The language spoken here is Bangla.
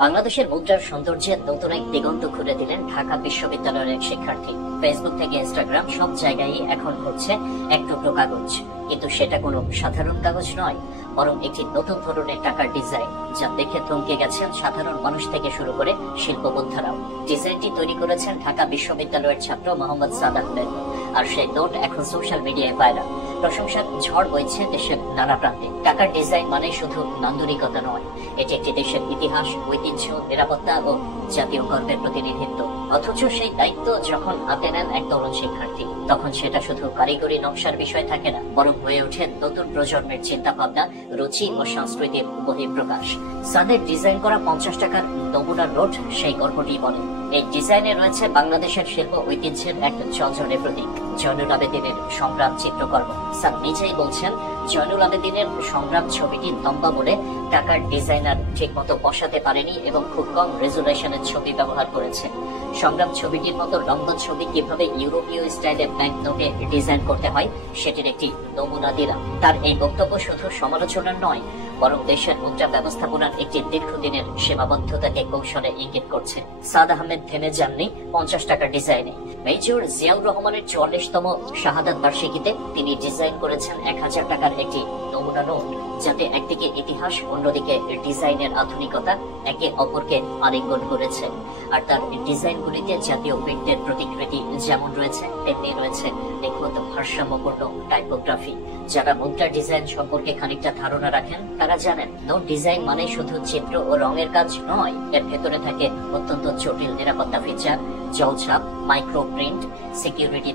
বাংলাদেশের মুদ্রার সৌন্দর্যের নতুন এক দিগন্ত খুলে দিলেন ঢাকা বিশ্ববিদ্যালয়ের এক শিক্ষার্থী। ফেসবুক থেকে ইনস্টাগ্রাম সব জায়গায় এখন হচ্ছে এক টুকরো কাগজ, কিন্তু সেটা কোনো সাধারণ কাগজ নয়, বরং একটি নতুন ধরনের টাকার ডিজাইন, যা দেখে থমকে গেছেন সাধারণ মানুষ থেকে শুরু করে শিল্পবোদ্ধারাও। ডিজাইনটি তৈরি করেছেন ঢাকা বিশ্ববিদ্যালয়ের ছাত্র মোহাম্মদ সাদ আহমেদ, আর সেই নোট এখন সোশ্যাল মিডিয়ায় ভাইরাল। প্রশংসার ঝড় বইছে দেশের নানা প্রান্তে। টাকার ডিজাইন মানে শুধু নান্দনিকতা নয়, এটি একটি দেশের ইতিহাস, ঐতিহ্য, নিরাপত্তা ও জাতীয় গর্বের প্রতিনিধিত্ব। অথচ সেই দায়িত্ব যখন হাতে নেন এক তরুণ শিক্ষার্থী, তখন সেটা শুধু কারিগরি নকশার বিষয় থাকে না, বরং হয়ে ওঠে নতুন প্রজন্মের চিন্তা ভাবনা, রুচি ও সংস্কৃতির বহিঃপ্রকাশ। সাদের ডিজাইন করা 50 টাকার নমুনা নোট সেই গল্পটি বলে। এই ডিজাইনে রয়েছে বাংলাদেশের শিল্প ঐতিহ্যের এক ঝলঝলে প্রতীক, জয়নুল আবেদিনের সংগ্রাম চিত্রকর্ম। সাদ নিজেই বলছেন, জয়নুল আবেদিনের সংগ্রাম ছবিটি লম্বা বলে টাকার ডিজাইনার ঠিক মতো বসাতে পারেনি এবং খুব কম রেজুলেশনের ছবি ব্যবহার করেছে। সংগ্রাম ছবিটির মতো লম্বা ছবি কিভাবে ইউরোপীয় স্টাইলে ব্যাংক নোটে ডিজাইন করতে হয় সেটির একটি নমুনা দিলাম। তার এই বক্তব্য শুধু সমালোচনার নয়, বরং দেশের মুদ্রা ব্যবস্থাপনার একটি দীর্ঘদিনের সীমাবদ্ধতাকে কৌশলে ইঙ্গিত করছে। সাদ আহমেদ থেমে যাননি 50 টাকার ডিজাইনে। মেজর জিয়াউর রহমানের 44তম শাহাদাত বার্ষিকীতে তিনি ডিজাইন করেছেন 1000 টাকার একটি নমুনা নোট, যাতে একদিকে ইতিহাস, অন্যদিকে ডিজাইনের আধুনিকতা একে অপরকে আলিঙ্গন করেছে। আর তার ডিজাইনগুলিতে জাতীয় বৃত্তের প্রতিকৃতি যেমন রয়েছে, তেমনি রয়েছে নিখুঁত ভারসাম্যপূর্ণ টাইপোগ্রাফি। যারা মুদ্রা ডিজাইন সম্পর্কে খানিকটা ধারণা রাখেন তারা জানেন, নোট ডিজাইন মানে শুধু চিত্র ও রঙের কাজ নয়, এর ভেতরে থাকে অত্যন্ত জটিল নিরাপত্তা ফিচার, জলছাপ, মাইক্রো প্রিন্ট, সিকিউরিটি